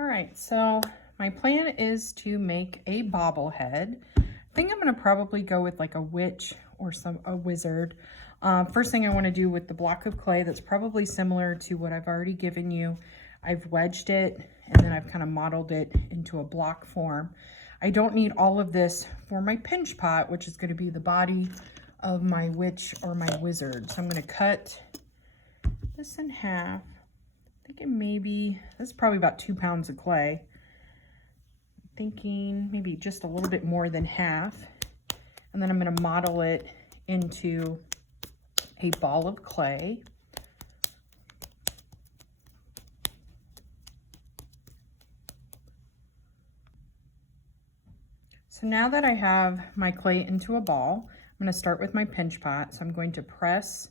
All right, so my plan is to make a bobblehead. I think I'm gonna probably go with like a witch or a wizard. First thing I wanna do with the block of clay that's probably similar to what I've already given you. I've wedged it and then I've kind of modeled it into a block form. I don't need all of this for my pinch pot, which is gonna be the body of my witch or my wizard. So I'm gonna cut this in half. Thinking maybe, this is probably about 2 pounds of clay. Thinking maybe just a little bit more than half. And then I'm gonna model it into a ball of clay. So now that I have my clay into a ball, I'm gonna start with my pinch pot. So I'm going to press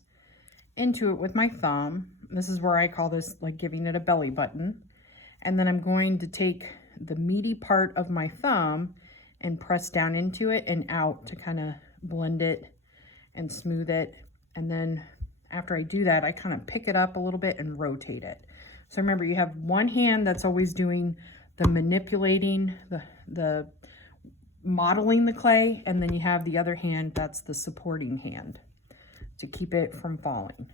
into it with my thumb. This is where I call this like giving it a belly button. And then I'm going to take the meaty part of my thumb and press down into it and out to kind of blend it and smooth it. And then after I do that, I kind of pick it up a little bit and rotate it. So remember, you have one hand that's always doing the manipulating, the modeling the clay, and then you have the other hand that's the supporting hand to keep it from falling.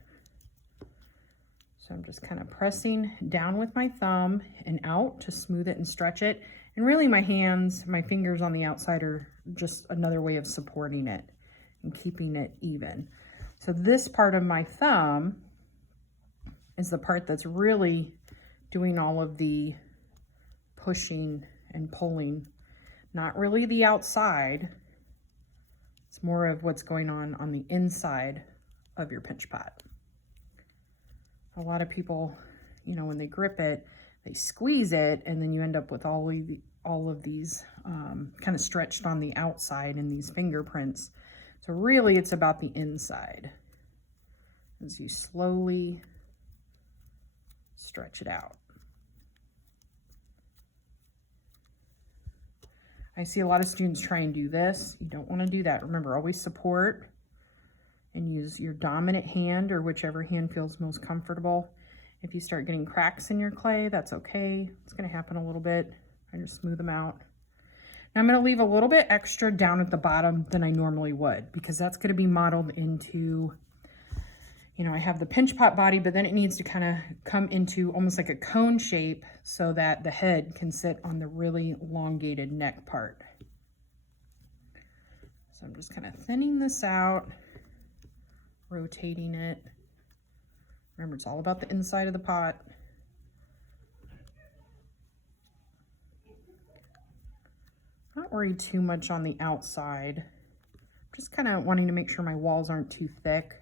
So I'm just kind of pressing down with my thumb and out to smooth it and stretch it. And really my hands, my fingers on the outside are just another way of supporting it and keeping it even. So this part of my thumb is the part that's really doing all of the pushing and pulling, not really the outside. It's more of what's going on the inside of your pinch pot. A lot of people, you know, when they grip it, they squeeze it, and then you end up with all of these kind of stretched on the outside and these fingerprints. So really it's about the inside as you slowly stretch it out. I see a lot of students try and do this. You don't want to do that. Remember, always support and use your dominant hand or whichever hand feels most comfortable. If you start getting cracks in your clay, that's okay. It's going to happen a little bit. I just smooth them out. Now I'm going to leave a little bit extra down at the bottom than I normally would, because that's going to be modeled into, you know, I have the pinch pot body, but then it needs to kind of come into almost like a cone shape so that the head can sit on the really elongated neck part. So I'm just kind of thinning this out, rotating it. Remember, it's all about the inside of the pot. Not worried too much on the outside. Just kind of wanting to make sure my walls aren't too thick.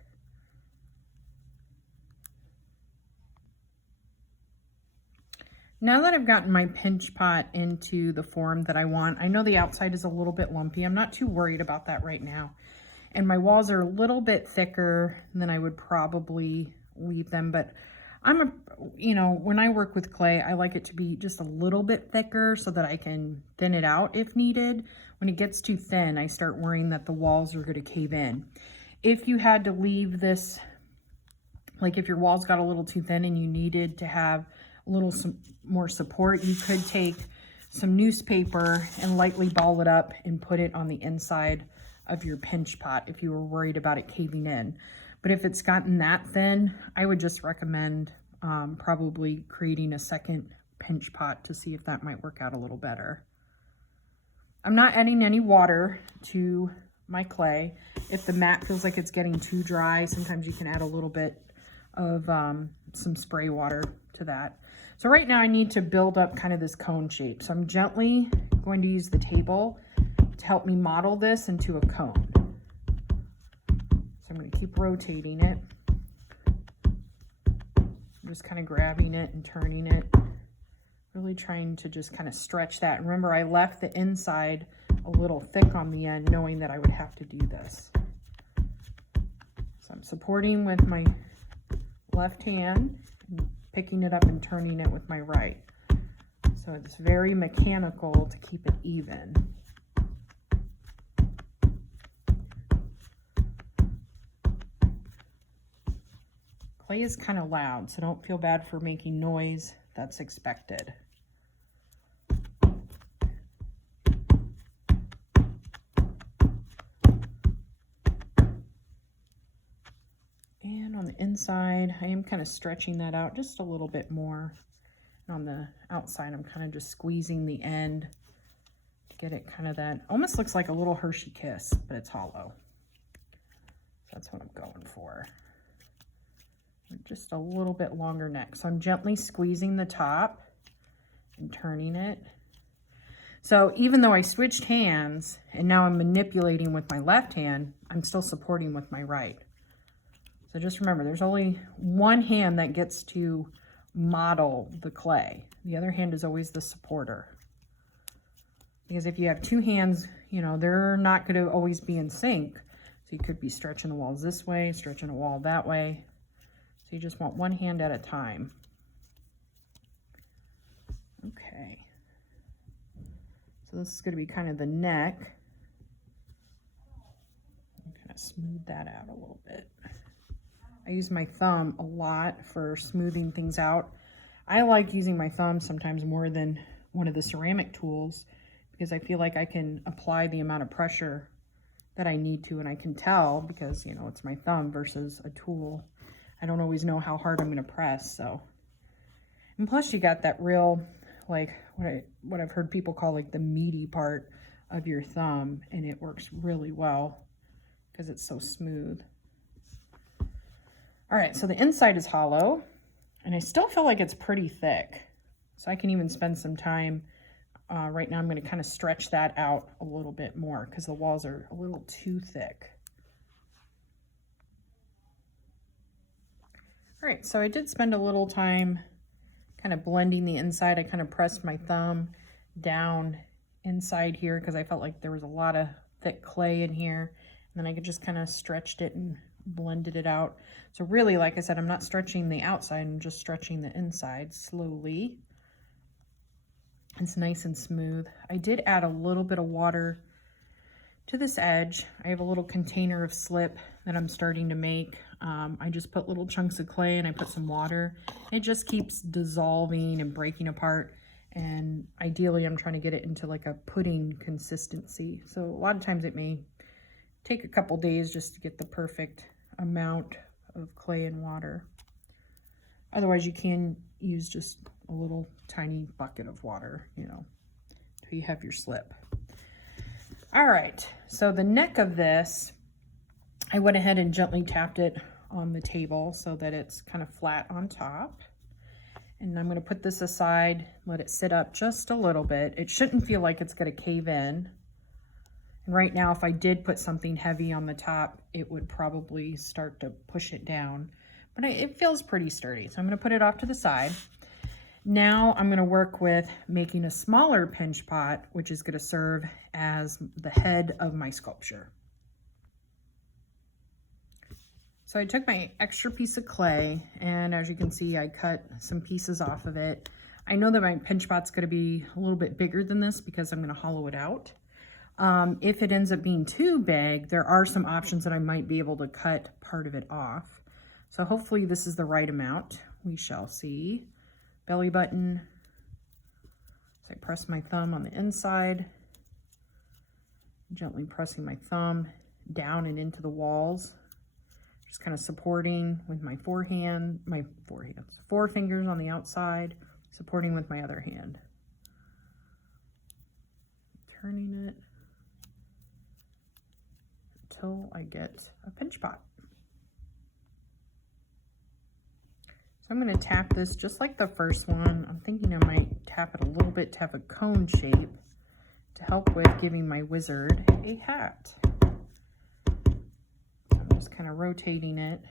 Now that I've gotten my pinch pot into the form that I want, I know the outside is a little bit lumpy. I'm not too worried about that right now. And my walls are a little bit thicker than I would probably leave them, but you know, when I work with clay, I like it to be just a little bit thicker so that I can thin it out if needed. When it gets too thin, I start worrying that the walls are going to cave in. If you had to leave this, like if your walls got a little too thin and you needed to have a little more support, you could take some newspaper and lightly ball it up and put it on the inside of your pinch pot if you were worried about it caving in. But if it's gotten that thin, I would just recommend probably creating a second pinch pot to see if that might work out a little better. I'm not adding any water to my clay. If the mat feels like it's getting too dry, sometimes you can add a little bit of some spray water to that. So right now I need to build up kind of this cone shape. So I'm gently going to use the table to help me model this into a cone. So I'm going to keep rotating it. I'm just kind of grabbing it and turning it, really trying to just kind of stretch that. And remember, I left the inside a little thick on the end, knowing that I would have to do this. So I'm supporting with my left hand, and picking it up and turning it with my right. So it's very mechanical to keep it even. Clay is kind of loud, so don't feel bad for making noise. That's expected. inside, I am kind of stretching that out just a little bit more. And on the outside, I'm kind of just squeezing the end to get it kind of that, almost looks like a little Hershey Kiss, but it's hollow. That's what I'm going for. Just a little bit longer neck. So I'm gently squeezing the top and turning it. So even though I switched hands and now I'm manipulating with my left hand, I'm still supporting with my right. So just remember, there's only one hand that gets to model the clay. The other hand is always the supporter. Because if you have two hands, you know, they're not going to always be in sync. So you could be stretching the walls this way, stretching a wall that way. So you just want one hand at a time. Okay. So this is going to be kind of the neck. Kind of smooth that out a little bit. I use my thumb a lot for smoothing things out. I like using my thumb sometimes more than one of the ceramic tools because I feel like I can apply the amount of pressure that I need to, and I can tell because, you know, it's my thumb versus a tool. I don't always know how hard I'm going to press, so. And plus you got that real, like what I've heard people call like the meaty part of your thumb, and it works really well because it's so smooth. All right, so the inside is hollow, and I still feel like it's pretty thick. So I can even spend some time. Right now I'm going to kind of stretch that out a little bit more because the walls are a little too thick. All right, so I did spend a little time kind of blending the inside. I kind of pressed my thumb down inside here because I felt like there was a lot of thick clay in here. And then I could just kind of stretched it and blended it out. So really, like I said, I'm not stretching the outside, I'm just stretching the inside slowly. It's nice and smooth. I did add a little bit of water to this edge. I have a little container of slip that I'm starting to make. I just put little chunks of clay and I put some water. It just keeps dissolving and breaking apart. And ideally, I'm trying to get it into like a pudding consistency. So a lot of times it may take a couple days just to get the perfect amount of clay and water. Otherwise, you can use just a little tiny bucket of water, you know, till you have your slip. All right, so the neck of this, I went ahead and gently tapped it on the table so that it's kind of flat on top. And I'm going to put this aside, let it sit up just a little bit. It shouldn't feel like it's going to cave in. And right now, if I did put something heavy on the top, it would probably start to push it down. But it feels pretty sturdy, so I'm going to put it off to the side. Now I'm going to work with making a smaller pinch pot, which is going to serve as the head of my sculpture. So I took my extra piece of clay, and as you can see, I cut some pieces off of it. I know that my pinch pot's going to be a little bit bigger than this because I'm going to hollow it out. If it ends up being too big, there are some options that I might be able to cut part of it off. So hopefully this is the right amount. We shall see. Belly button. So I press my thumb on the inside, gently pressing my thumb down and into the walls. Just kind of supporting with my four fingers on the outside, supporting with my other hand. Turning it until I get a pinch pot. So I'm going to tap this just like the first one. I'm thinking I might tap it a little bit to have a cone shape to help with giving my wizard a hat. I'm just kind of rotating it.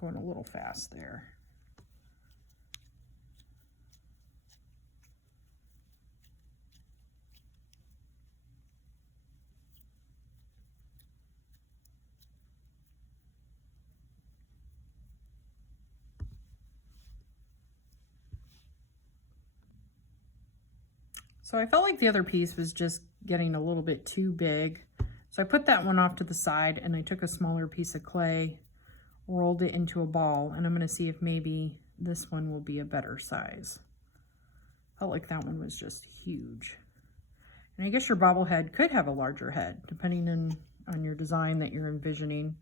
Going a little fast there. So I felt like the other piece was just getting a little bit too big. So I put that one off to the side and I took a smaller piece of clay, rolled it into a ball, and I'm going to see if maybe this one will be a better size. Felt like that one was just huge. And I guess your bobblehead could have a larger head, depending on on your design that you're envisioning.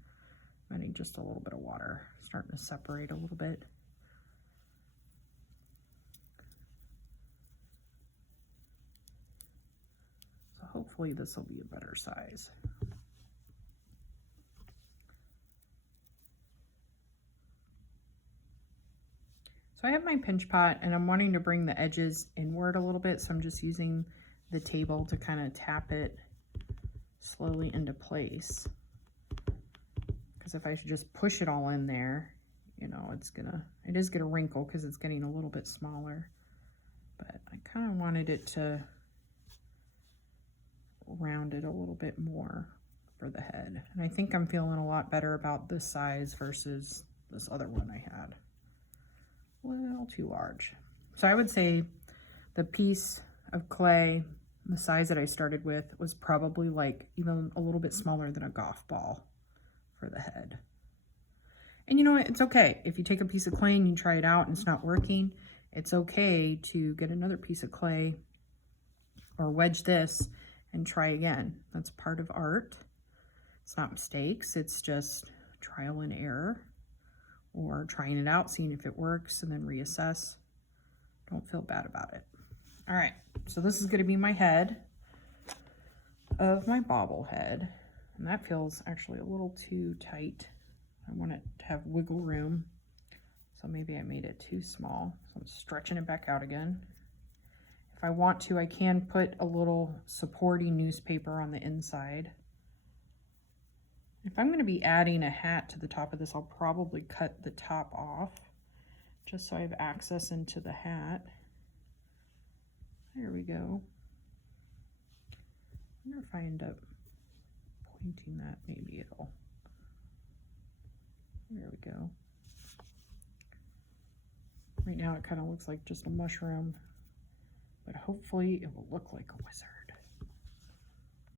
I need just a little bit of water, starting to separate a little bit. So hopefully this will be a better size. So I have my pinch pot and I'm wanting to bring the edges inward a little bit, so I'm just using the table to kind of tap it slowly into place. Because if I should just push it all in there, you know, it is gonna wrinkle because it's getting a little bit smaller. But I kind of wanted it to round it a little bit more for the head. And I think I'm feeling a lot better about this size versus this other one I had. A little too large. So I would say the piece of clay, the size that I started with, was probably like even a little bit smaller than a golf ball for the head. And you know what, it's okay. If you take a piece of clay and you try it out and it's not working, it's okay to get another piece of clay or wedge this and try again. That's part of art. It's not mistakes, it's just trial and error, or trying it out, seeing if it works, and then reassess. Don't feel bad about it. All right, so this is gonna be my head of my bobblehead. And that feels actually a little too tight. I want it to have wiggle room. So maybe I made it too small. So I'm stretching it back out again. If I want to, I can put a little supporting newspaper on the inside. If I'm going to be adding a hat to the top of this, I'll probably cut the top off just so I have access into the hat. There we go. I wonder if I end up pointing that, maybe it'll, there we go. Right now it kind of looks like just a mushroom, but hopefully it will look like a wizard.